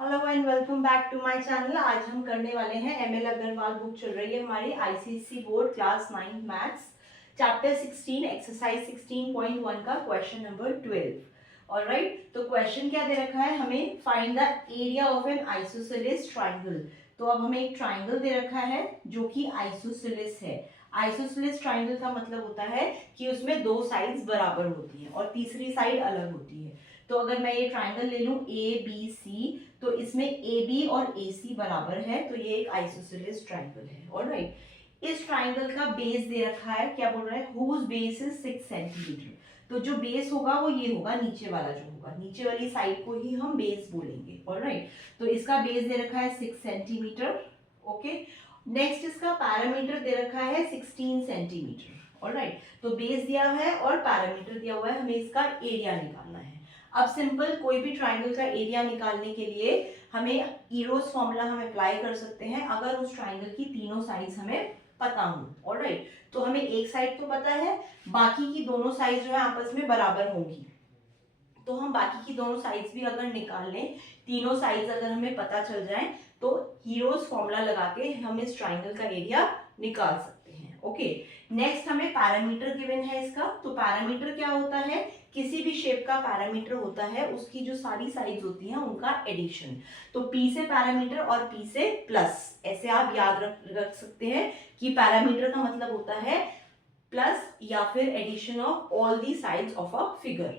Hello and welcome back to my channel. आज हम करने वाले हैं एमएल अग्रवाल बुक चल रही है हमारी ICSE board class 9 maths chapter 16 exercise 16.1 का क्वेश्चन नंबर 12। ऑलराइट, तो क्वेश्चन क्या दे रखा है हमें, find the area of N isosceles triangle. तो अब हमें एक ट्राइंगल दे रखा है जो कि आइसोसेलेस है। आइसोसेलेस ट्राइंगल का मतलब होता है कि उसमें दो साइड्स बराबर होती हैं और तीसरी साइड अलग होती है। तो अगर मैं ये ट्राइंगल ले लूं ए बी सी, तो इसमें ए बी और ए सी बराबर है, तो ये एक आइसोसेलेस ट्राइंगल है। ऑलराइट, इस ट्राइंगल का बेस दे रखा है, क्या बोल रहा है, हुज बेस इज 6 सेंटीमीटर। तो जो बेस होगा वो ये होगा, नीचे वाला जो होगा, नीचे वाली साइड को ही हम बेस बोलेंगे। ऑलराइट, तो इसका बेस दे रखा है 6 सेंटीमीटर। ओके, नेक्स्ट इसका पैरामीटर दे रखा है 16 सेंटीमीटर। ऑलराइट, तो बेस दिया है और पैरामीटर दिया हुआ है, हमें इसका एरिया निकालना है। अब सिंपल कोई भी ट्राइंगल का एरिया निकालने के लिए हमें ईरोज फॉर्मूला हम अप्लाई कर सकते हैं अगर उस ट्राइंगल की तीनों साइड्स हमें पता हो। ऑलराइट, तो हमें एक साइड तो पता है, बाकी की दोनों साइड्स जो है आपस में बराबर होंगी, तो हम बाकी की दोनों साइड्स भी अगर निकाल लें, तीनों साइड्स अगर हमें पता चल जाए, तो हीरोज फॉर्मूला लगा के हम इस ट्राइंगल का एरिया निकाल सकते हैं। ओके, नेक्स्ट हमें पैरामीटर गिवन है इसका। तो पैरामीटर क्या होता है, किसी भी शेप का पैरामीटर होता है उसकी जो सारी साइड्स होती हैं उनका एडिशन। तो P से पैरामीटर और P से प्लस, ऐसे आप याद रख सकते हैं कि पैरामीटर का मतलब होता है प्लस या फिर addition of all the sides of a figure.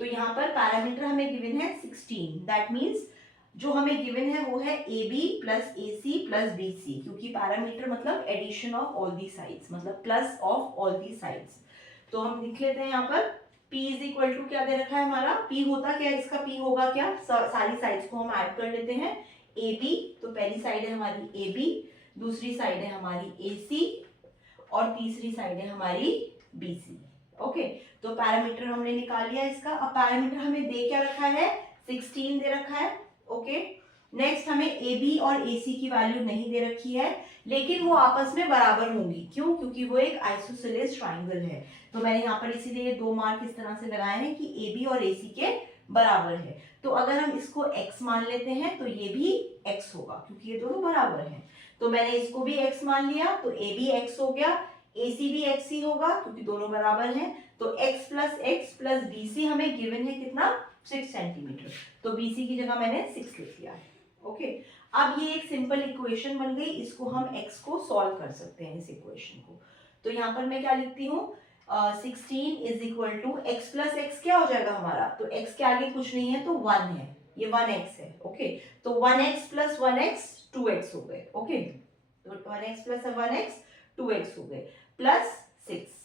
तो यहाँ पर पैरामीटर हमें गिवन है 16, दैट मीन्स जो हमें गिवन है वो है A B plus A C plus B C, क्योंकि पैरामीटर मतलब addition of all the sides, मतलब plus of all the sides. तो हम लिख लेते हैं यहाँ पर P इज इक्वल टू, क्या दे रखा है हमारा, P होता क्या है, इसका P होगा क्या, सारी साइड्स को हम ऐड कर लेते हैं। ए बी, तो पहली साइड है हमारी ए बी, दूसरी साइड है हमारी ए सी और तीसरी साइड है हमारी बी सी। ओके, तो पैरामीटर हमने निकाल लिया इसका। अब पैरामीटर हमें दे क्या रखा है, 16 दे रखा है। ओके, नेक्स्ट हमें ए बी और ए सी की वैल्यू नहीं दे रखी है, लेकिन वो आपस में बराबर होंगी। क्यों, क्योंकि वो एक आइसोसेलेस ट्राइंगल है। तो मैंने यहाँ पर इसीलिए दो मार्क इस तरह से लगाए हैं कि ए बी और ए सी के बराबर है। तो अगर हम इसको x मान लेते हैं तो ये भी x होगा, क्योंकि ये दोनों बराबर हैं। तो मैंने इसको भी x मान लिया, तो a भी x हो गया, AC भी x ही होगा क्योंकि दोनों बराबर हैं। तो x प्लस BC हमें गिवन है कितना, 6 सेंटीमीटर। तो BC की जगह मैंने 6 लिख लिया है। ओके, अब ये एक सिंपल इक्वेशन बन गई, इसको हम x को सॉल्व कर सकते हैं इस इक्वेशन को। तो यहाँ पर मैं क्या लिखती हूँ, 16 is equal to x plus x क्या हो जाएगा हमारा, तो x के आगे कुछ नहीं है तो 1 है, ये 1x है। ओके, तो 1x प्लस 1x 2x हो गए। ओके, तो 1x प्लस 1x 2x हो गए प्लस 6।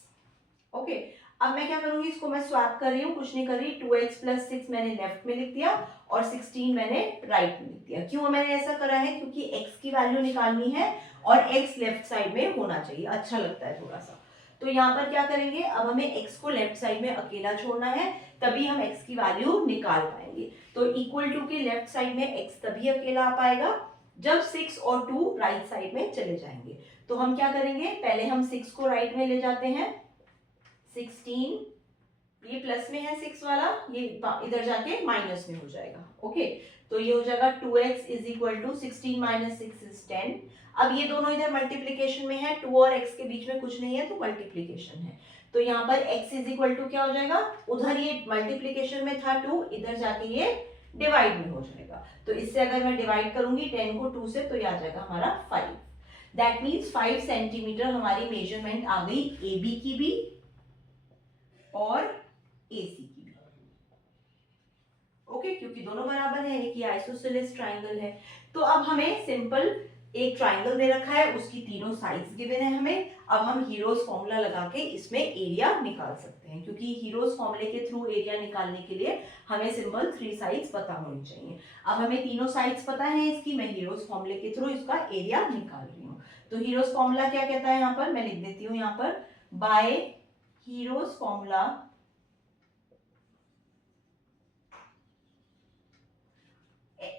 ओके, अब मैं क्या करूंगी, इसको मैं स्वैप कर रही हूँ, कुछ नहीं कर रही। 2x प्लस 6 मैंने लेफ्ट में लिख दिया और 16 मैंने राइट में लिख दिया। क्यों मैंने ऐसा करा है, क्योंकि x की वैल्यू निकालनी है और x लेफ्ट साइड में होना चाहिए, अच्छा लगता है थोड़ा सा। तो यहाँ पर क्या करेंगे, अब हमें x को लेफ्ट साइड में अकेला छोड़ना है, तभी हम x की वैल्यू निकाल पाएंगे। तो इक्वल टू के लेफ्ट साइड में x तभी अकेला आ पाएगा जब 6 और 2 राइट साइड में चले जाएंगे। तो हम क्या करेंगे, पहले हम 6 को राइट में ले जाते हैं, 16, ये प्लस में है 6 वाला, ये इधर जाके माइनस में हो जाएगा। ओके, तो ये हो जाएगा 2x is equal to 16 minus 6 is 10। अब ये दोनों इधर मल्टीप्लीकेशन में है, 2 और x के बीच में कुछ नहीं है तो मल्टीप्लीकेशन है। तो यहाँ पर x इज इक्वल टू क्या हो जाएगा, उधर ये मल्टीप्लीकेशन में था 2, इधर जाके ये डिवाइड में हो जाएगा। तो इससे अगर मैं डिवाइड करूंगी 10 को 2 से, तो ये आ जाएगा हमारा 5। दैट मीन्स 5 सेंटीमीटर हमारी मेजरमेंट आ गई ए बी की भी और ए सी की भी। ओके, क्योंकि दोनों बराबर है, एक ये आइसोसेलेस ट्राइंगल है। तो अब हमें सिंपल एक ट्राइंगल दे रखा है, उसकी तीनों साइड्स गिवन है हमें। अब हम हीरोज फॉर्मूला लगा के इसमें एरिया निकाल सकते हैं, क्योंकि हीरोज फॉर्मूले के थ्रू एरिया निकालने के लिए हमें सिंपल 3 साइड्स पता होनी चाहिए। अब हमें तीनों साइड्स पता है इसकी, मैं हीरोज फॉर्मूले के थ्रू इसका एरिया निकाल रही हूँ। तो हीरोज फॉर्मूला क्या कहता है, यहाँ पर मैं लिख देती हूँ, यहाँ पर by Hero's formula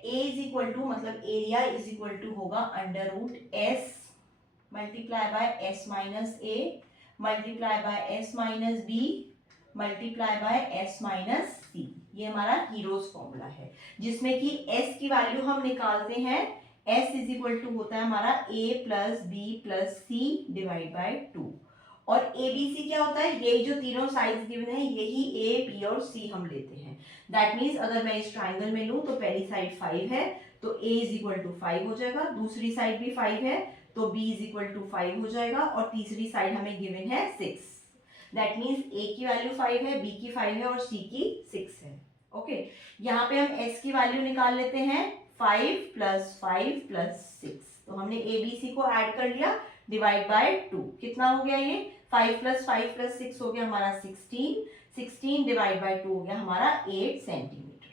A is equal to, मतलब एरिया इज इक्वल टू होगा under root S multiply by S minus A multiply by S minus B multiply by S minus C। ये हमारा हीरोज फॉर्मूला है, जिसमें कि s की value हम निकालते हैं, s इज इक्वल टू होता है हमारा a plus B plus C divide by 2। और ए बी सी क्या होता है, यही जो तीनों साइड्स गिवन है यही ए बी और सी हम लेते हैं। दैट मीन्स अगर मैं इस ट्राइंगल में लूं तो पहली साइड 5 है तो a इज इक्वल टू 5 हो जाएगा, दूसरी साइड भी 5 है तो b इज इक्वल टू 5 हो जाएगा, और तीसरी साइड हमें गिवन है 6। दैट मीन्स a की वैल्यू 5 है, b की 5 है और c की 6 है। ओके, यहाँ पे हम s की वैल्यू निकाल लेते हैं, 5 प्लस 5 प्लस 6। तो हमने a b c को ऐड कर लिया, डिवाइड बाय 2। कितना हो गया ये, 5 प्लस 5 प्लस 6 हो गया हमारा 16, 16 डिवाइड बाय 2 हो गया हमारा 8 सेंटीमीटर।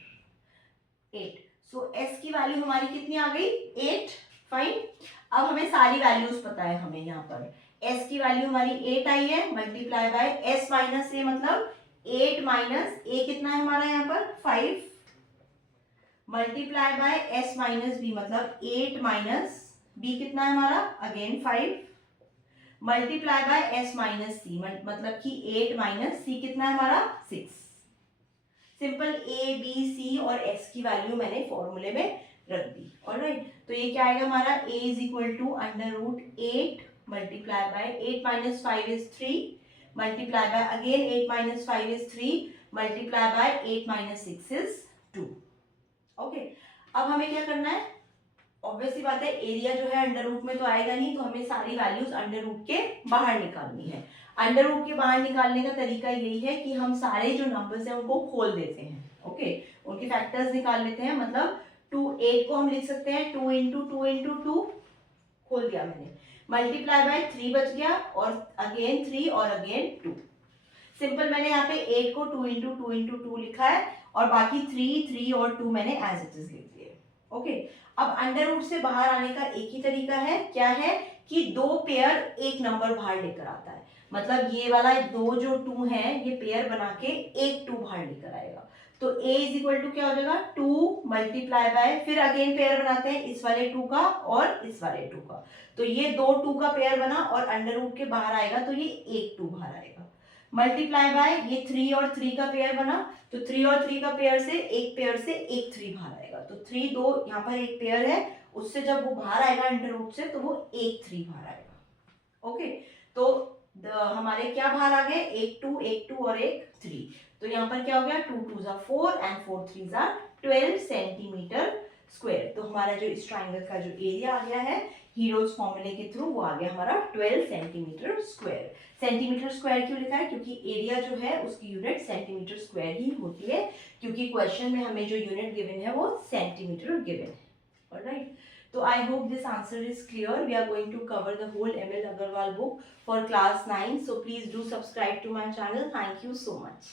8। सो s की वैल्यू हमारी कितनी आ गई, 8। फाइन। अब हमें सारी वैल्यूज पता है, हमें यहाँ पर s की वैल्यू हमारी 8 आई है, multiply by s minus a, मतलब 8 माइनस a कितना है हमारा यहाँ पर 5, multiply by s minus b, मतलब 8 माइनस b कितना है हमारा again 5, multiply by s minus c, मतलब कि 8 माइनस c कितना है हमारा 6। सिंपल a b c और s की वैल्यू मैंने फॉर्मूले में रख दी। ऑलराइट, तो ये क्या आएगा हमारा a is equal to under root 8 multiply by 8 minus 5 is 3, multiply by again 8 minus 5 is 3, multiply by 8 minus 6 is 2। Okay, अब हमें क्या करना है, ऑब्वियसली बात है एरिया जो है अंडर रूट में तो आएगा नहीं, तो हमें सारी वैल्यूज अंडर रूट के बाहर निकालनी है। अंडर रूट के बाहर निकालने का तरीका यही है कि हम सारे जो नंबर्स हैं उनको खोल देते हैं। ओके, उनके फैक्टर्स निकाल लेते हैं, मतलब 2 8 को हम लिख सकते हैं 2 इंटू 2 इंटू 2, खोल दिया मैंने, मल्टीप्लाई बाय 3 बच गया, और अगेन 3 और अगेन 2। सिंपल मैंने यहाँ पे 8 को 2 इंटू 2 इंटू 2 लिखा है, और बाकी 3 3 और 2 मैंने एज इट इज लिख दिए। ओके, अब अंडर रूट से बाहर आने का एक ही तरीका है, क्या है कि 2 पेयर एक नंबर बाहर लेकर आता है, मतलब ये वाला 2 जो 2 है ये पेयर बना के एक 2 बाहर लेकर आएगा। तो a इज इक्वल टू क्या हो जाएगा 2 मल्टीप्लाई बाय, फिर अगेन पेयर बनाते हैं इस वाले 2 का और इस वाले 2 का, तो ये 2 2 का पेयर बना और अंडर रूट के बाहर आएगा तो ये एक 2 बाहर आएगा, मल्टीप्लाई बाय ये 3 और 3 का पेयर बना, तो 3 और 3 का पेयर से एक 3 बाहर आएगा, तो 3 2 यहाँ पर एक पेयर है, उससे जब वो बाहर आएगा अंडर रूट से तो वो एक 3 बाहर आएगा। ओके, तो हमारे क्या बाहर आ गए, एक 2 और एक 3, तो यहाँ पर क्या हो गया 2 2 ज़ा 4 एंड 4 3 ज़ा 12 सेंटीमीटर स्क्वायर। तो हमारा जो इस ट्राइंगल का जो एरिया आ गया है हीरोज फॉर्मूले के थ्रू, वो आ गया हमारा 12 सेंटीमीटर स्क्वायर। सेंटीमीटर स्क्वायर क्यों लिखा है, क्योंकि एरिया जो है उसकी यूनिट सेंटीमीटर स्क्वायर ही होती है, क्योंकि क्वेश्चन में हमें जो यूनिट गिवन है वो सेंटीमीटर गिवन है। Alright, so I hope this answer is clear. We are going to cover the whole ML Agarwal book for class 9, so please do subscribe to my channel. Thank you so much.